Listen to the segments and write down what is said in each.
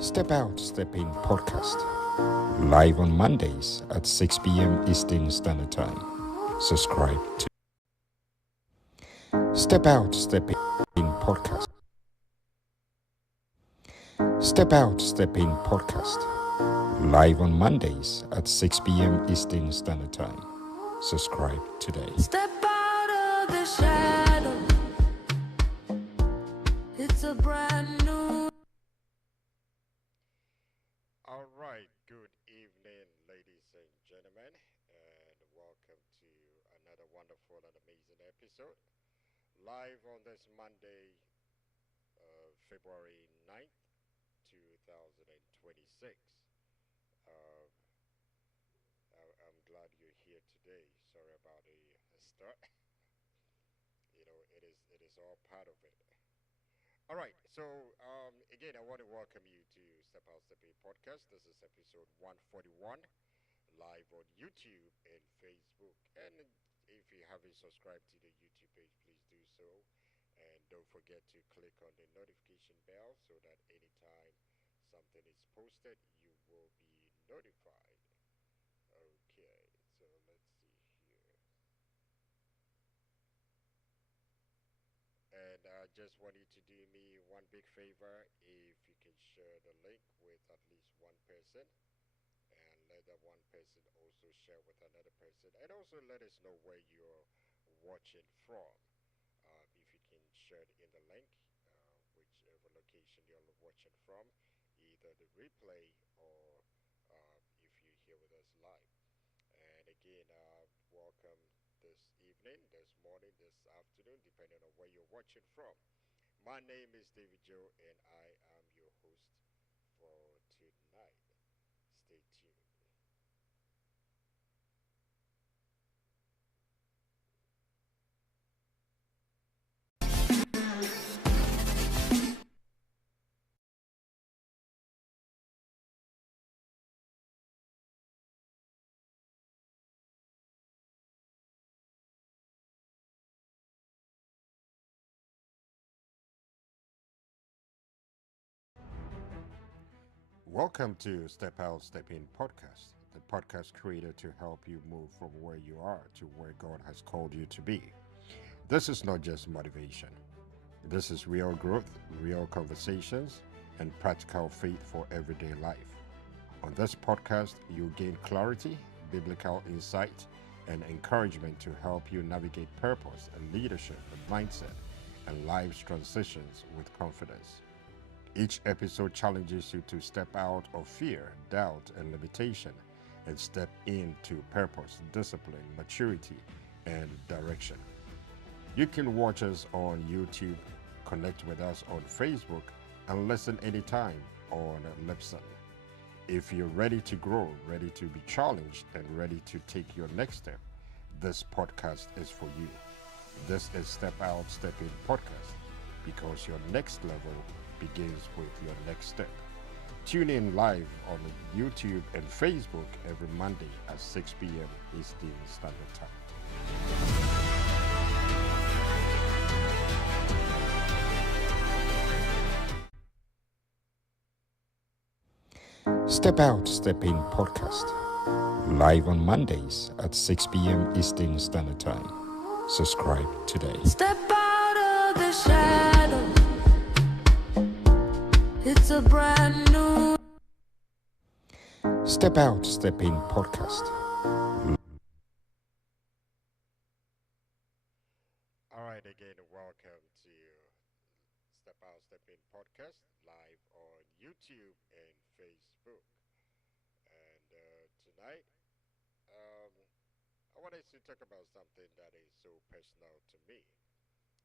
Step Out, Step In podcast. Live on Mondays at 6 p.m. Eastern Standard Time. Subscribe to Step Out, Step In podcast. Step Out, Step In podcast. Live on Mondays at 6 p.m. Eastern Standard Time. Subscribe today. Step out of the shadow. It's a brand new. All right, good evening, ladies and gentlemen, and welcome to another wonderful and amazing episode. Live on this Monday, February 9th, 2026. Uh, I'm glad you're here today. Sorry about the start. It is all part of it. All right, so again, I want to welcome you to Step Out Step In podcast. This is episode 141, live on YouTube and Facebook. And if you haven't subscribed to the YouTube page, please do so. And don't forget to click on the notification bell so that anytime something is posted, you will be notified. Okay, so let's see here. And I just want you to do me one big favor. If you can share the link with at least one person, and let that one person also share with another person, and also let us know where you're watching from. If you can share it in the link, whichever location you're watching from, either the replay or if you're here with us live. And again, welcome this evening, this morning, this afternoon, depending on where you're watching from. My name is David Gyawu, and I am your host for tonight. Stay tuned. Welcome to Step Out, Step In podcast, the podcast created to help you move from where you are to where God has called you to be. This is not just motivation, this is real growth, real conversations, and practical faith for everyday life. On this podcast, you'll gain clarity, biblical insight, and encouragement to help you navigate purpose and leadership and mindset and life's transitions with confidence. Each episode challenges you to step out of fear, doubt, and limitation and step into purpose, discipline, maturity, and direction. You can watch us on YouTube, connect with us on Facebook, and listen anytime on Lipson. If you're ready to grow, ready to be challenged, and ready to take your next step, this podcast is for you. This is Step Out, Step In podcast, because your next level begins with your next step. Tune in live on YouTube and Facebook every Monday at 6 p.m. Eastern Standard Time. Step Out, Step In podcast. Live on Mondays at 6 p.m. Eastern Standard Time. Subscribe today. Step out of the shadow. It's a brand new. Step Out, Step In podcast. All right, again, welcome to Step Out, Step In podcast, live on YouTube and Facebook. And tonight, um, I wanted to talk about something that is so personal to me.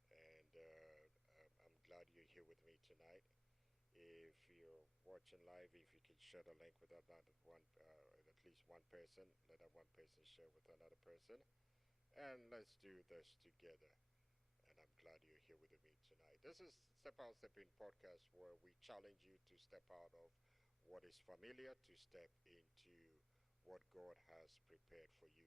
And I'm glad you're here with me tonight. If you're watching live, if you can share the link with at least one person, let that one person share with another person, and let's do this together. And I'm glad you're here with me tonight. This is Step Out, Step In podcast, where we challenge you to step out of what is familiar to step into what God has prepared for you.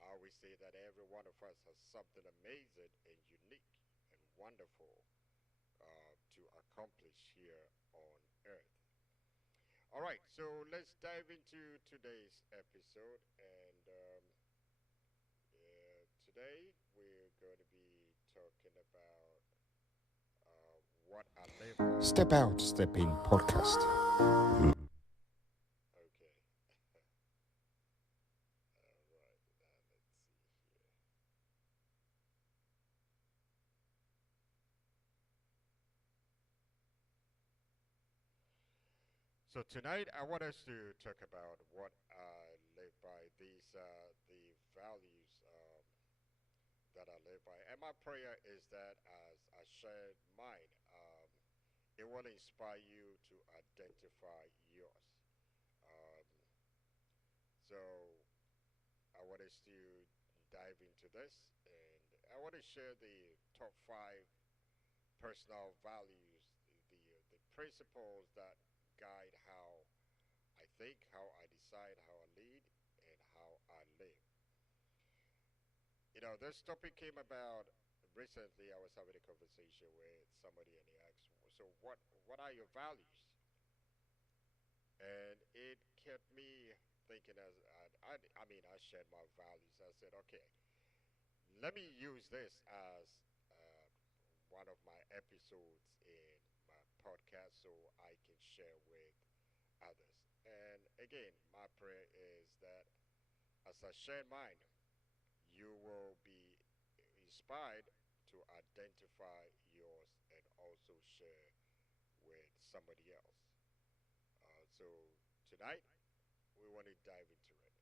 I always say that every one of us has something amazing and unique and wonderful to accomplish here on earth. All right, so let's dive into today's episode. And today we're going to be talking about what I live by. Step Out, Step In podcast. Okay. All right. Let's see here. So tonight I want us to talk about what I live by. These are the values that I live by. And my prayer is that as I share mine, it will inspire you to identify yours. Um, so I want us to dive into this, and I want to share the top 5 personal values, the principles that guide how I think, how I decide, how I lead, and how I live. You know, this topic came about recently. I was having a conversation with somebody, and he asked, "So, what are your values?" And it kept me thinking. As I shared my values. I said, "Okay, let me use this as one of my episodes in my podcast, so I can share with others." And again, my prayer is that as I share mine, you will be inspired to identify yours and also share with somebody else. So tonight, we want to dive into it.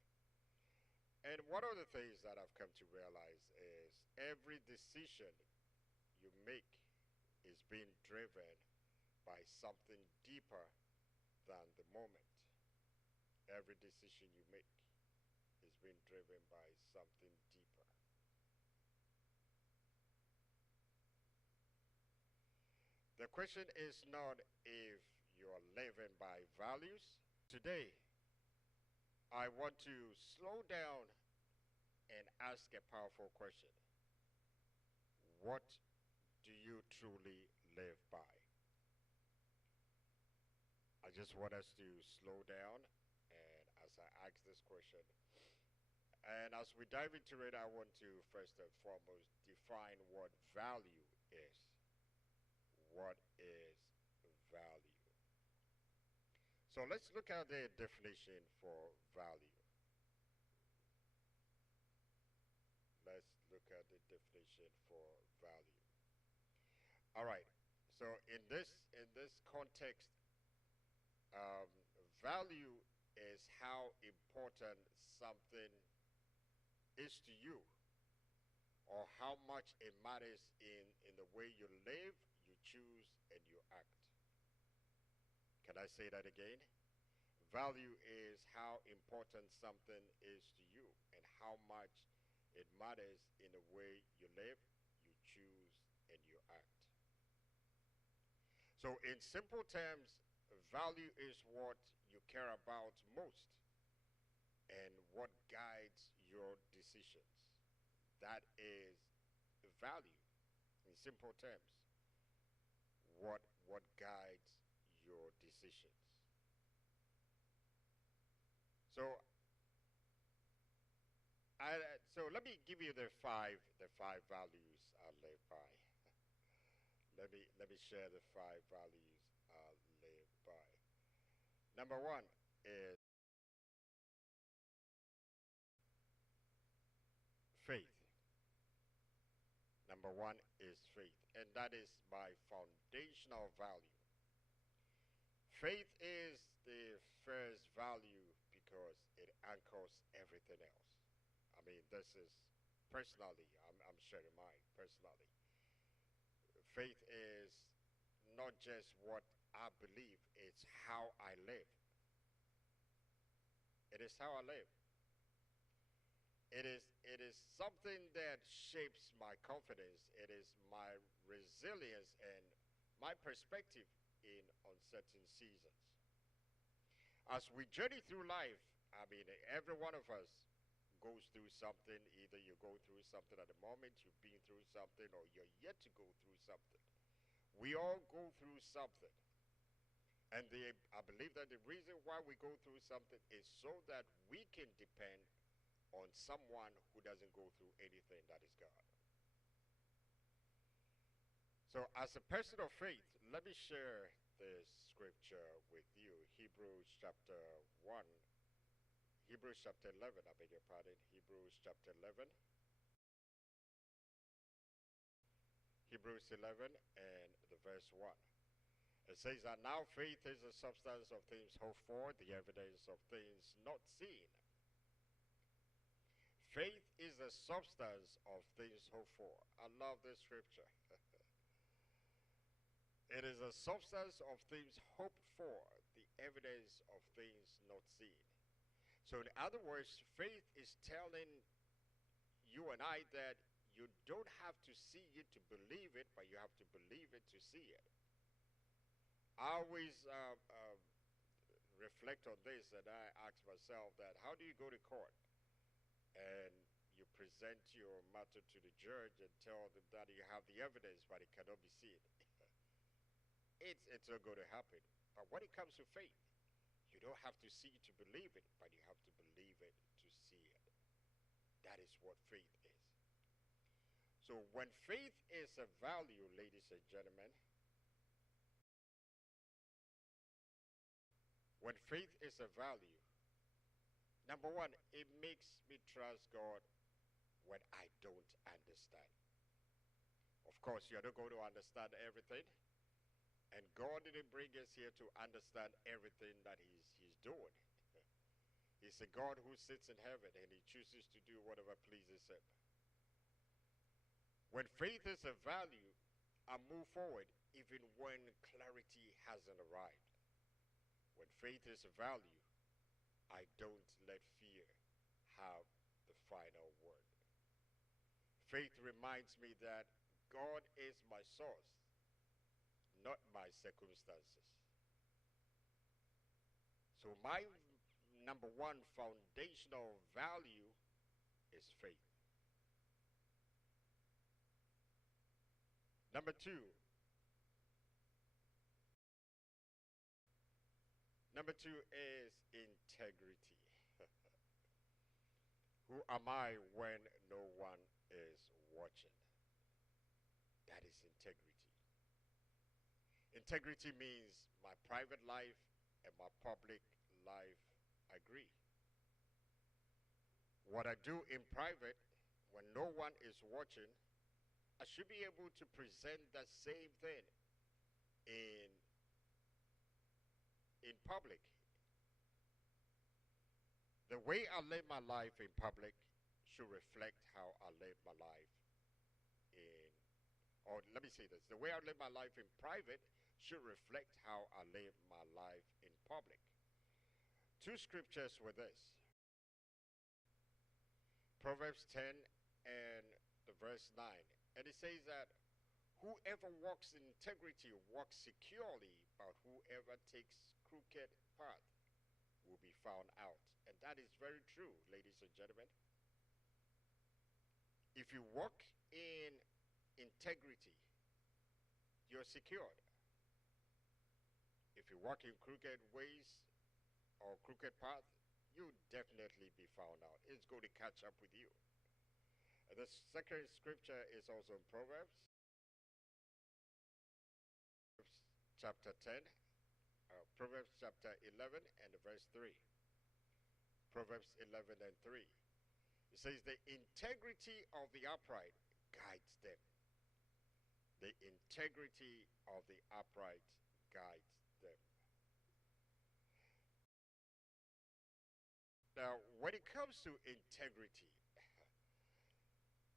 And one of the things that I've come to realize is every decision you make is being driven by something deeper than the moment. Every decision you make is being driven by something deeper. The question is not if you're living by values. Today, I want to slow down and ask a powerful question. What do you truly live by? I just want us to slow down and as I ask this question, and as we dive into it, I want to first and foremost define what value is. What is value? So let's look at the definition for value. Let's look at the definition for value. All right. So in this context, um, value is how important something is to you, or how much it matters in the way you live, you choose, and you act. Can I say that again? Value is how important something is to you and how much it matters in the way you live, you choose, and you act. So, in simple terms, value is what you care about most and what guides your decisions. That is value. In simple terms, what guides your decisions. So so let me give you the five values I live by. Let me share the 5 values I live by. Number one is faith. Number one is faith, and that is my foundational value. Faith is the first value because it anchors everything else. I mean, this is personally, I'm sharing mine personally. Faith is not just what I believe, it's how I live. It is how I live. It is something that shapes my confidence. It is my resilience and my perspective in uncertain seasons. As we journey through life, I mean, every one of us goes through something. Either you go through something at the moment, you've been through something, or you're yet to go through something. We all go through something. And I believe that the reason why we go through something is so that we can depend on someone who doesn't go through anything, that is God. So as a person of faith, let me share this scripture with you. Hebrews chapter 11, I beg your pardon. Hebrews chapter 11. Hebrews 11 and the verse 1. It says that now faith is the substance of things hoped for, the evidence of things not seen. Faith is the substance of things hoped for. I love this scripture. It is a substance of things hoped for, the evidence of things not seen. So in other words, faith is telling you and I that you don't have to see it to believe it, but you have to believe it to see it. I always reflect on this, and I ask myself that how do you go to court and you present your matter to the judge and tell them that you have the evidence but it cannot be seen? It's not going to happen. But when it comes to faith, you don't have to see it to believe it, but you have to believe it to see it. That is what faith is. So when faith is a value, ladies and gentlemen, when faith is a value, number one, it makes me trust God when I don't understand. Of course, you're not going to understand everything. And God didn't bring us here to understand everything that he's doing. He's a God who sits in heaven and he chooses to do whatever pleases him. When faith is a value, I move forward even when clarity hasn't arrived. When faith is a value, I don't let fear have the final word. Faith reminds me that God is my source, not my circumstances. So my number one foundational value is faith. Number two is integrity. Who am I when no one is watching? That is integrity. Integrity means my private life and my public life agree. What I do in private, when no one is watching, I should be able to present the same thing in public. The way I live my life in public should reflect how I live my life in, or let me say this, the way I live my life in private should reflect how I live my life in public. Two scriptures were this. Proverbs 10 and the verse 9. And it says that whoever walks in integrity walks securely, but whoever takes crooked path will be found out. And that is very true, ladies and gentlemen. If you walk in integrity, you're secured. If you walk in crooked ways or crooked path, you'll definitely be found out. It's going to catch up with you. And the second scripture is also in Proverbs chapter 10, Proverbs chapter 11 and verse 3. Proverbs 11 and 3. It says, the integrity of the upright guides them. The integrity of the upright guides them. Now, when it comes to integrity,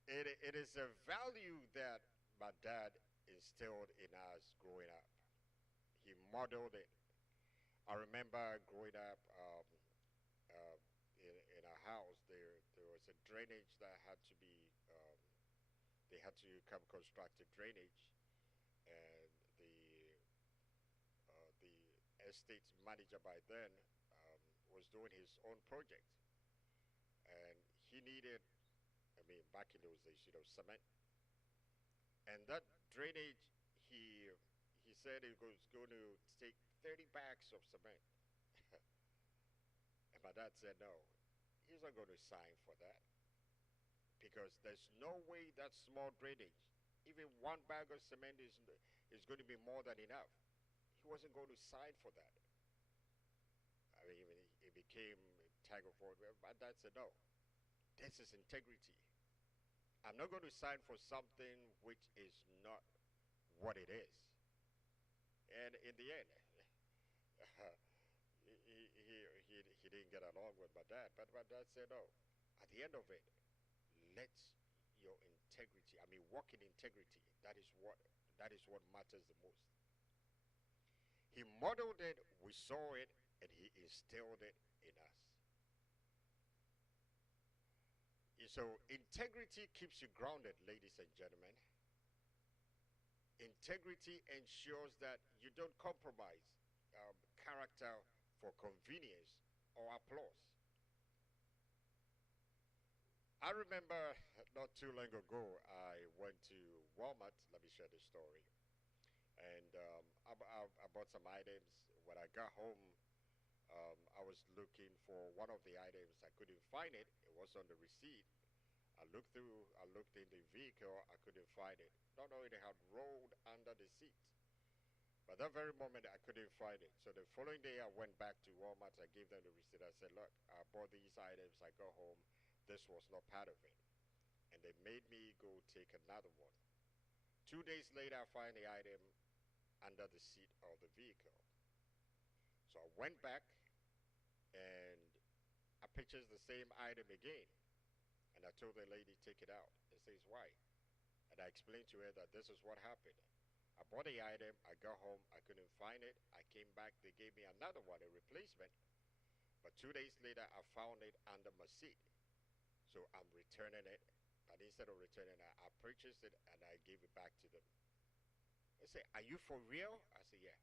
it is a value that my dad instilled in us growing up. He modeled it. I remember growing up in our house, there was a drainage that had to be, they had to come construct a drainage, and the estate manager by then was doing his own project, and he needed, I mean, back in those days, cement. And that drainage, he said said he was going to take 30 bags of cement. And my dad said, no, he's not going to sign for that because there's no way that small drainage, even one bag of cement is going to be more than enough. He wasn't going to sign for that. I mean, it became a tag of war. My dad said, no, this is integrity. I'm not going to sign for something which is not what it is. And in the end, he didn't get along with my dad. But my dad said, no, at the end of it, let your integrity, I mean, walk in integrity. That is what matters the most. He modeled it, we saw it, and he instilled it in us. So integrity keeps you grounded, ladies and gentlemen. Integrity ensures that you don't compromise character for convenience or applause. I remember not too long ago, I went to Walmart. Let me share the story. And I bought some items. When I got home, I was looking for one of the items. I couldn't find it. It was on the receipt. I looked in the vehicle. I couldn't find it. Not knowing it had rolled under the seat. But that very moment, I couldn't find it. So the following day, I went back to Walmart. I gave them the receipt. I said, look, I bought these items. I got home. This was not part of it. And they made me go take another one. 2 days later, I find the item under the seat of the vehicle. So I went back and I purchased the same item again. And I told the lady, take it out. She says, why? And I explained to her that this is what happened. I bought the item, I got home, I couldn't find it. I came back, they gave me another one, a replacement. But 2 days later, I found it under my seat. So I'm returning it. But instead of returning it, I purchased it and I gave it back to them. They said, are you for real? I said, yeah.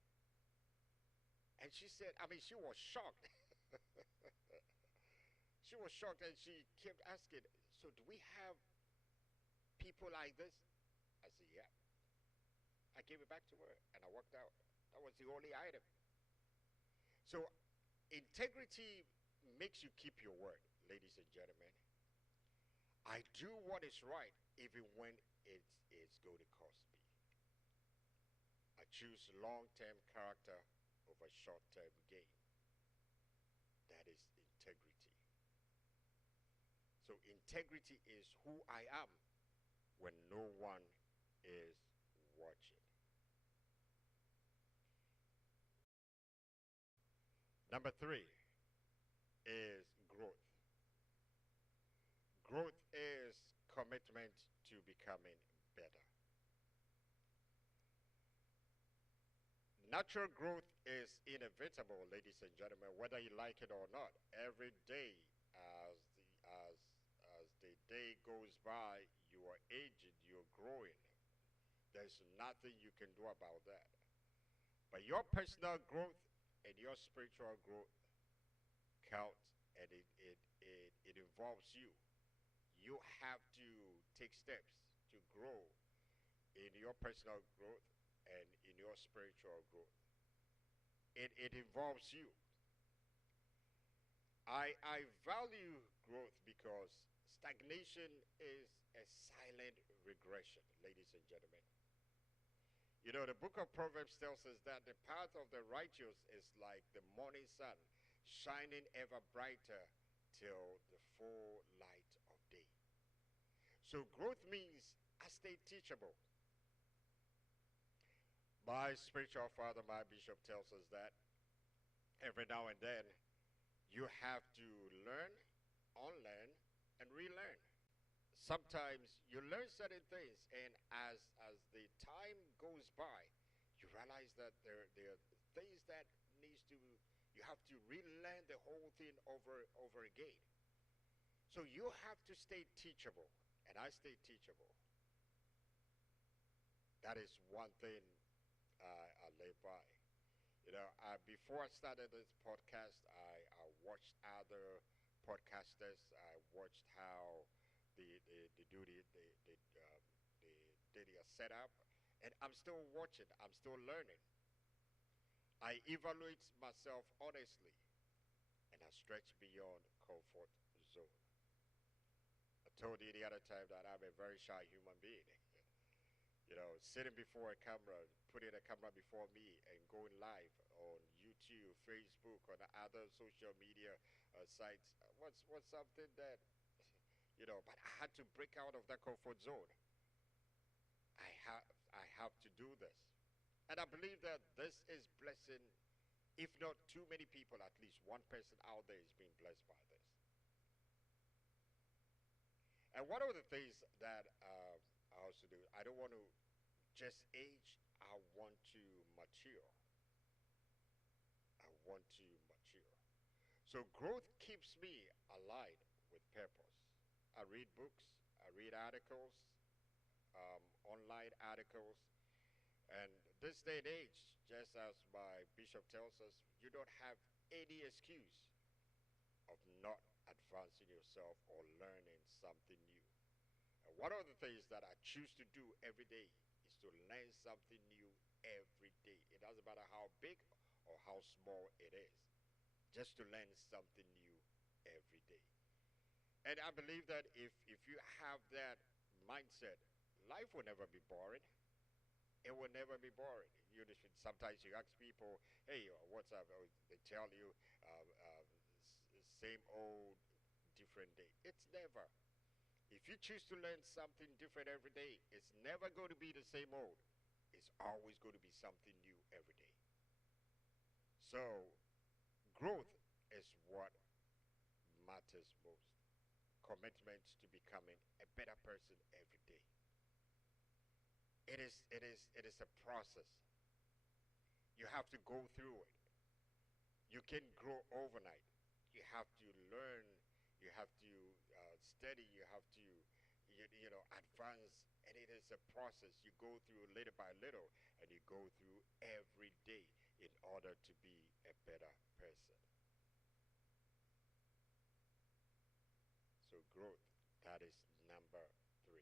And she said, I mean, she was shocked. She was shocked and she kept asking, so do we have people like this? I said, yeah. I gave it back to her and I walked out. That was the only item. So integrity makes you keep your word, ladies and gentlemen. I do what is right even when it's going to cost me. I choose long-term character over short-term gain. That is integrity. So integrity is who I am when no one is watching. Number 3 is growth. Growth is commitment to becoming better. Natural growth is inevitable, ladies and gentlemen, whether you like it or not. Every day, as the day goes by, you are aging, you're growing. There's nothing you can do about that. But your personal growth and your spiritual growth counts, and it involves you. You have to take steps to grow in your personal growth and in your spiritual growth. It involves you. I value growth because stagnation is a silent regression, ladies and gentlemen. You know, the book of Proverbs tells us that the path of the righteous is like the morning sun, shining ever brighter till the full light of day. So growth means I stay teachable. My spiritual father, my bishop, tells us that every now and then you have to learn, unlearn, and relearn. Sometimes you learn certain things, and as the time goes by, you realize that there are things that you have to relearn the whole thing over again. So you have to stay teachable, and I stay teachable. That is one thing I live by. You know, before I started this podcast, I watched other podcasters. I watched how they did their setup, And I'm still watching, I'm still learning. I evaluate myself honestly, and I stretch beyond comfort zone. I told you the other time that I'm a very shy human being. You know, sitting before a camera, putting a camera before me and going live on YouTube, Facebook, on other social media sites was something that, but I had to break out of that comfort zone. I have, I have to do this. And I believe that this is blessing, if not too many people, at least one person out there is being blessed by this. And one of the things that I also do, I don't want to just age, I want to mature. I want to mature. So growth keeps me aligned with purpose. I read books, I read articles, online articles, and this day and age, just as my bishop tells us, you don't have any excuse of not advancing yourself or learning something new. And one of the things that I choose to do every day is to learn something new every day. It doesn't matter how big or how small it is, just to learn something new every day. And I believe that if you have that mindset, life will never be boring. It will never be boring. Sometimes you ask people, hey, what's up? Oh, they tell you, same old, different day. It's never. If you choose to learn something different every day, it's never going to be the same old. It's always going to be something new every day. So, growth is what matters most. Commitment to becoming a better person every day. It is a process. You have to go through it. You can grow overnight. You have to learn. You have to study. You have to, advance. And it is a process. You go through little by little, and you go through every day in order to be a better person. So growth, that is number 3.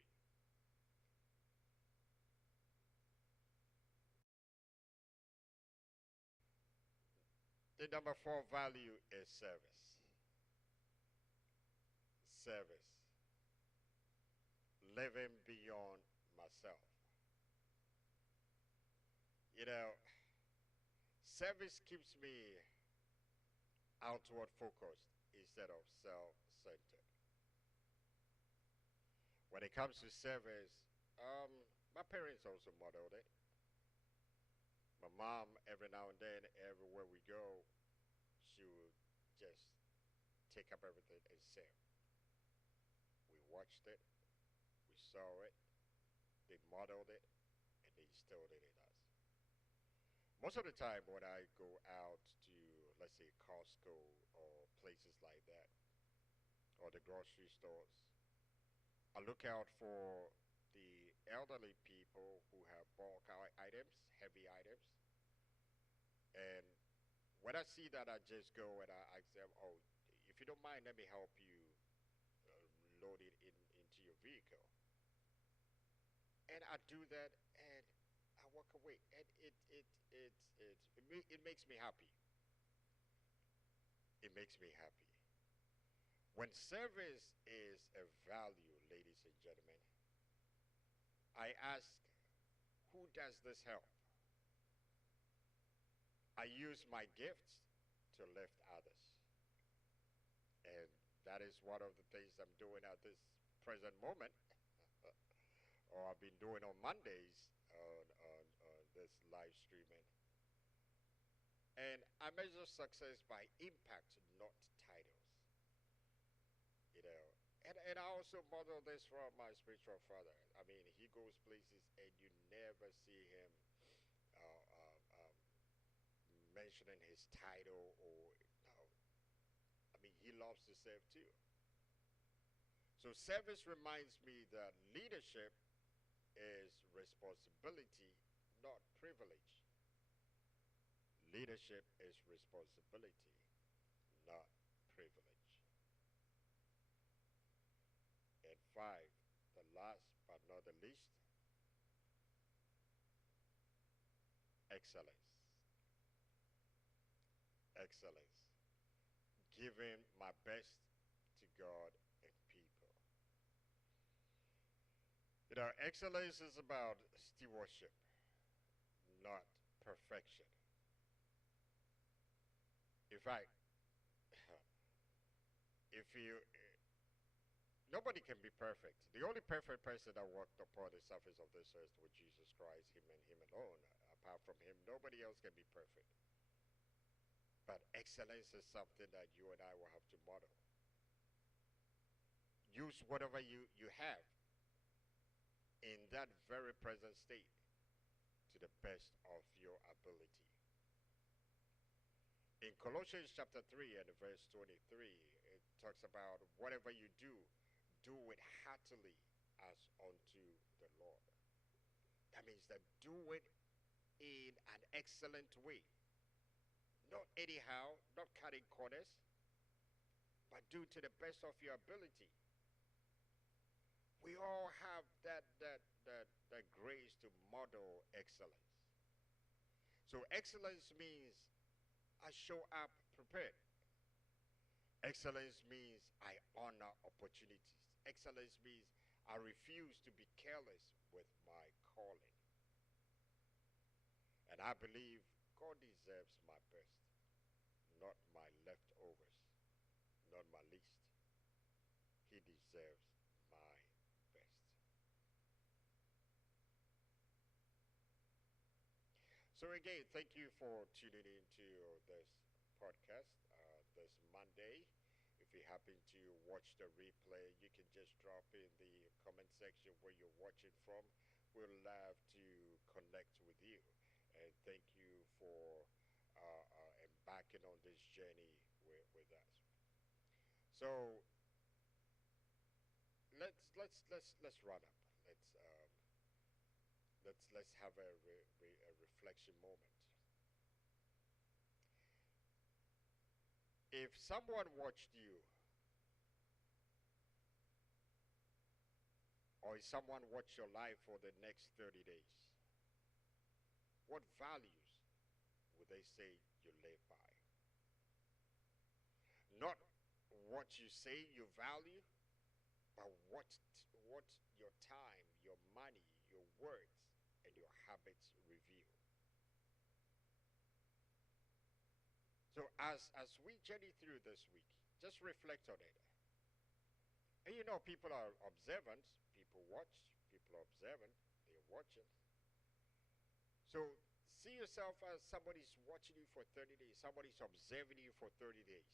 The number 4 value is service. Service. Living beyond myself. You know, service keeps me outward focused instead of self-centered. When it comes to service, my parents also modeled it. My mom, every now and then, everywhere we go, she would just take up everything and serve. We watched it, we saw it, they modeled it, and they instilled it in us. Most of the time when I go out to, let's say, Costco or places like that, or the grocery stores, I look out for the elderly people who have bulk items, heavy items, and when I see that, I just go and I ask them, oh, if you don't mind, let me help you load it into your vehicle. And I do that, and I walk away, and it makes me happy. It makes me happy. When service is a value, ladies and gentlemen, I ask, who does this help? I use my gifts to lift others. And that is one of the things I'm doing at this present moment, or I've been doing on Mondays on this live streaming. And I measure success by impact, not titles. You know, and I also model this from my spiritual father. I mean, he goes places and you never see him mentioning his title or, I mean, he loves to serve too. So service reminds me that leadership is responsibility, not privilege. Leadership is responsibility, not privilege. And 5, the last but not the least, excellence. Excellence. Giving my best to God and people. You know, excellence is about stewardship, not perfection. In fact, if you, nobody can be perfect. The only perfect person that walked upon the surface of this earth was Jesus Christ, him and him alone. Apart from him, nobody else can be perfect. But excellence is something that you and I will have to model. Use whatever you have in that very present state to the best of your ability. In Colossians chapter 3 and verse 23, it talks about whatever you do, do it heartily as unto the Lord. That means that do it in an excellent way. Not anyhow, not cutting corners, but do to the best of your ability. We all have that grace to model excellence. So excellence means I show up prepared. Excellence means I honor opportunities. Excellence means I refuse to be careless with my calling. And I believe God deserves my best, not my leftovers, not my least. He deserves my best. So again, thank you for tuning in to this podcast this Monday. If you happen to watch the replay, you can just drop in the comment section where you're watching from. We'd love to connect with you. And thank you for embarking on this journey with us. So let's run up. Let's have a reflection moment. If someone watched you, or if someone watched your life for the next 30 days, what values would they say you live by? Not what you say you value, but what your time, your money, your words, and your habits reveal. So as we journey through this week, just reflect on it. And you know, people are observant, people watch, people are observant, they're watching. So see yourself as somebody's watching you for 30 days, somebody's observing you for 30 days.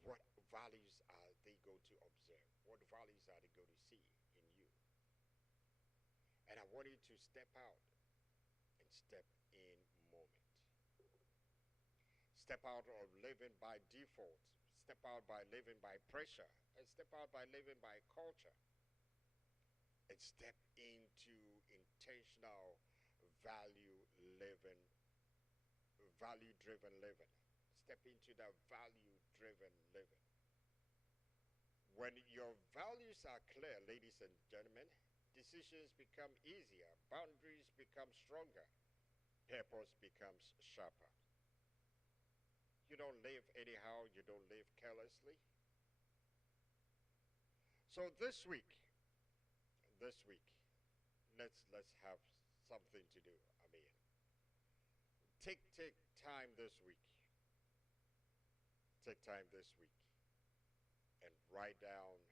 What values are they going to observe? What values are they going to see in you? And I want you to step out and step in moment. Step out of living by default. Step out by living by pressure. And step out by living by culture. And step into intentional value-driven living. Step into that value-driven living. When your values are clear, ladies and gentlemen, decisions become easier, boundaries become stronger, purpose becomes sharper. You don't live anyhow, you don't live carelessly. So this week, let's have something to do. I mean, take time this week. Take time this week and write down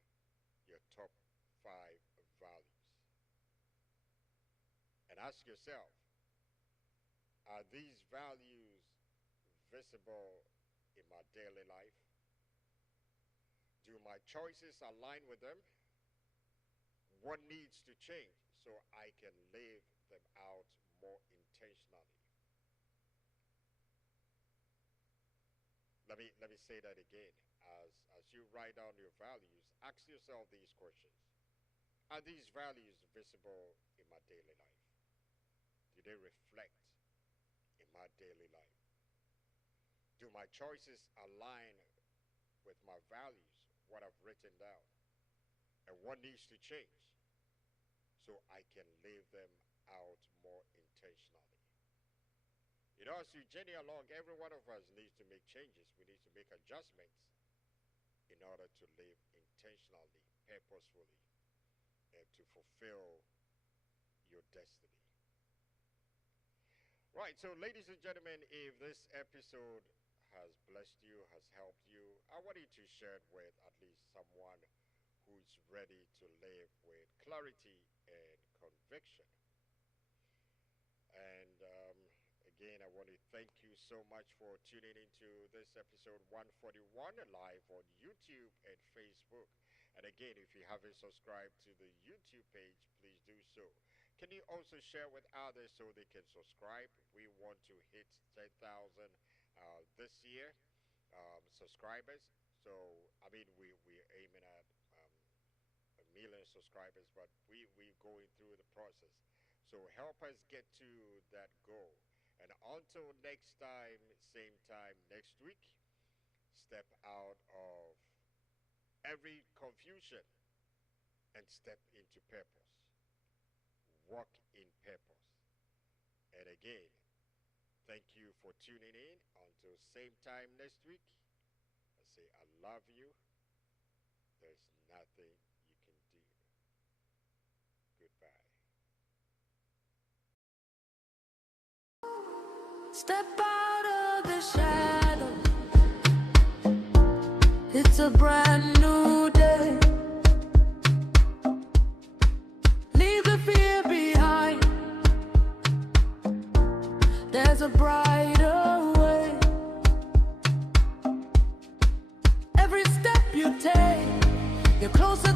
your top 5 values. And ask yourself, are these values visible in my daily life? Do my choices align with them? What needs to change so I can live them out more intentionally? Let me say that again. As you write down your values, ask yourself these questions. Are these values visible in my daily life? Do they reflect in my daily life? Do my choices align with my values, what I've written down? And what needs to change so I can live them out more intentionally? as you journey along, every one of us needs to make changes. We need to make adjustments in order to live intentionally, purposefully, and to fulfill your destiny. Right, so ladies and gentlemen, if this episode has blessed you, has helped you, I want you to share it with at least someone who's ready to live with clarity and conviction. And again, I want to thank you so much for tuning into this episode 141 live on YouTube and Facebook. And again, if you haven't subscribed to the YouTube page, please do so. Can you also share with others so they can subscribe? We want to hit 10,000 this year subscribers. So, I mean, we're aiming at a million subscribers, but we're going through the process. So help us get to that goal. And until next time next week, step out of every confusion and step into purpose. Walk in purpose. And again, thank you for tuning in. Until same time next week, I say I love you. There's nothing you can do. Goodbye. Step out of the shadow. It's a brand new day. Leave the fear behind. There's a brighter way. Every step you take, you're closer